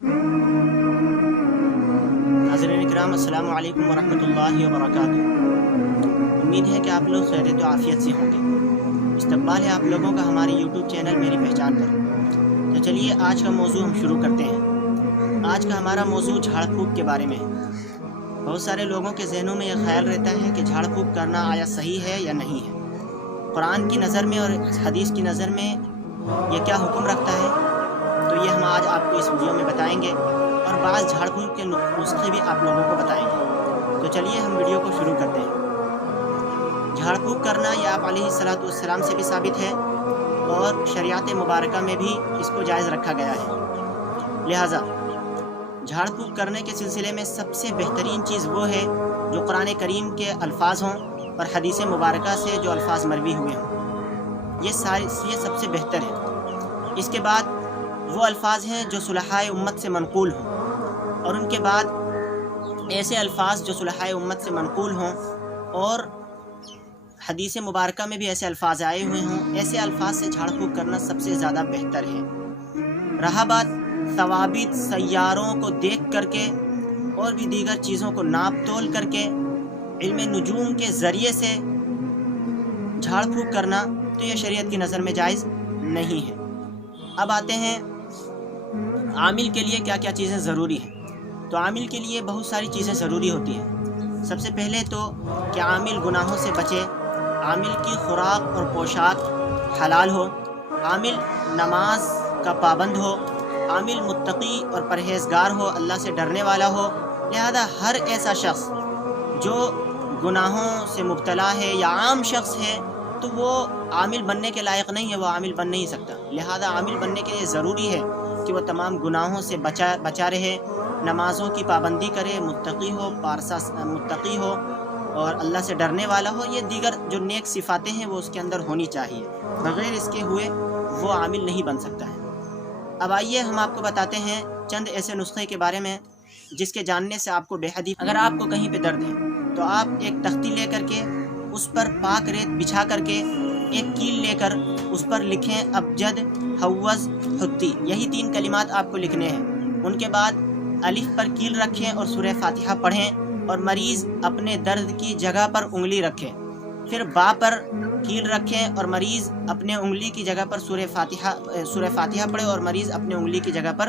नाज़रीन इकराम, अस्सलामु अलैकुम वरहमतुल्लाहि वबरकातुहू। उम्मीद है कि आप लोग खैरियत व आफ़ियत से होंगे। इस्तक़बाल है आप लोगों का हमारे यूट्यूब चैनल मेरी पहचान पर। तो चलिए आज का मौजू हम शुरू करते हैं। आज का हमारा मौजू झाड़ फूँक के बारे में है। बहुत सारे लोगों के जहनों में यह ख्याल रहता है कि झाड़ फूँक करना आया सही है या नहीं है, कुरान की नज़र में और हदीस की नज़र में यह क्या हुक्म रखता है। तो ये हम आज आपको इस वीडियो में बताएंगे और बाज़ झाड़ फूँक के नुस्खे भी आप लोगों को बताएंगे। तो चलिए हम वीडियो को शुरू करते हैं। झाड़ फूँक करना यह आप अलैहिस्सलातु वस्सलाम से भी साबित है और शरीयत मुबारका में भी इसको जायज़ रखा गया है। लिहाजा झाड़ फूँक करने के सिलसिले में सबसे बेहतरीन चीज़ वो है जो कुरान करीम के अल्फाज हों और हदीस मुबारका से जो अल्फाज मरवी हुए हों। ये सबसे बेहतर है। इसके बाद वो अल्फाज हैं जो सुलहाए उम्मत से मनक़ूल हों, और उनके बाद ऐसे अल्फाज जो सुलहाए उम्मत से मनक़ूल हों और हदीस मुबारका में भी ऐसे अल्फाज आए हुए हों। ऐसे अल्फाज से झाड़ फूँक करना सबसे ज़्यादा बेहतर है। रहा बात सवाबित सैयारों को देख करके और भी दीगर चीज़ों को नाप तोल करके इल्म नुजूम के ज़रिए से झाड़ फूँक करना, तो यह शरीयत की नज़र में जायज़ नहीं है। अब आते हैं आमिल के लिए क्या क्या चीज़ें ज़रूरी हैं। तो आमिल के लिए बहुत सारी चीज़ें ज़रूरी होती हैं। सबसे पहले तो कि आमिल गुनाहों से बचे, आमिल की खुराक और पोशाक हलाल हो, आमिल नमाज का पाबंद हो, आमिल मुत्तकी और परहेज़गार हो, अल्लाह से डरने वाला हो। लिहाजा हर ऐसा शख्स जो गुनाहों से मुब्तला है या आम शख्स है तो वो आमिल बनने के लायक नहीं है, वो आमिल बन नहीं सकता। लिहाजा आमिल बनने के लिए ज़रूरी है कि वो तमाम गुनाहों से बचा रहे, नमाज़ों की पाबंदी करे, मुत्तकी हो, मुत्तकी हो और अल्लाह से डरने वाला हो। ये दीगर जो नेक सिफ़ातें हैं वो उसके अंदर होनी चाहिए। बग़ैर इसके हुए वो आमिल नहीं बन सकता है। अब आइए हम आपको बताते हैं चंद ऐसे नुस्खे के बारे में जिसके जानने से आपको बेहद ही, अगर आपको कहीं पे दर्द है तो आप एक तख्ती ले करके उस पर पाक रेत बिछा करके एक कील लेकर उस पर लिखें अबजद हव्वज़ हुत्ती। यही 3 कलिमात आपको लिखने हैं। उनके बाद अलिफ पर कील रखें और सूरह फातिहा पढ़ें और मरीज़ अपने दर्द की जगह पर उंगली रखें। फिर बा पर कील रखें और मरीज़ अपने उंगली की जगह पर सूरह फातिहा पढ़े और मरीज़ अपने उंगली की जगह पर,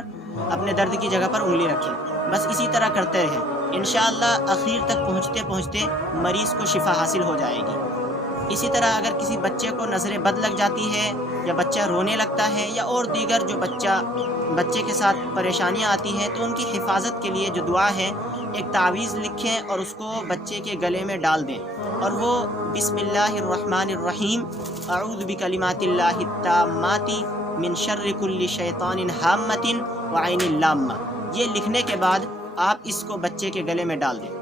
अपने दर्द की जगह पर उंगली रखें। बस इसी तरह करते रहें। इंशाअल्लाह आखिर तक पहुँचते पहुँचते मरीज़ को शिफा हासिल हो जाएगी। इसी तरह अगर किसी बच्चे को नज़र बद लग जाती है या बच्चा रोने लगता है या और दीगर जो बच्चे के साथ परेशानियां आती हैं, तो उनकी हिफाजत के लिए जो दुआ है, एक तावीज़ लिखें और उसको बच्चे के गले में डाल दें और वो बिस्मिल्लाहिर्रहमानिर्रहीम अऊज़ु बिकलिमातिल्लाहि ताम्माति मिन शर्रि कुल्लि शैतानिन हाम्मतिन व ऐनिल लाम्मा, ये लिखने के बाद आप इसको बच्चे के गले में डाल दें।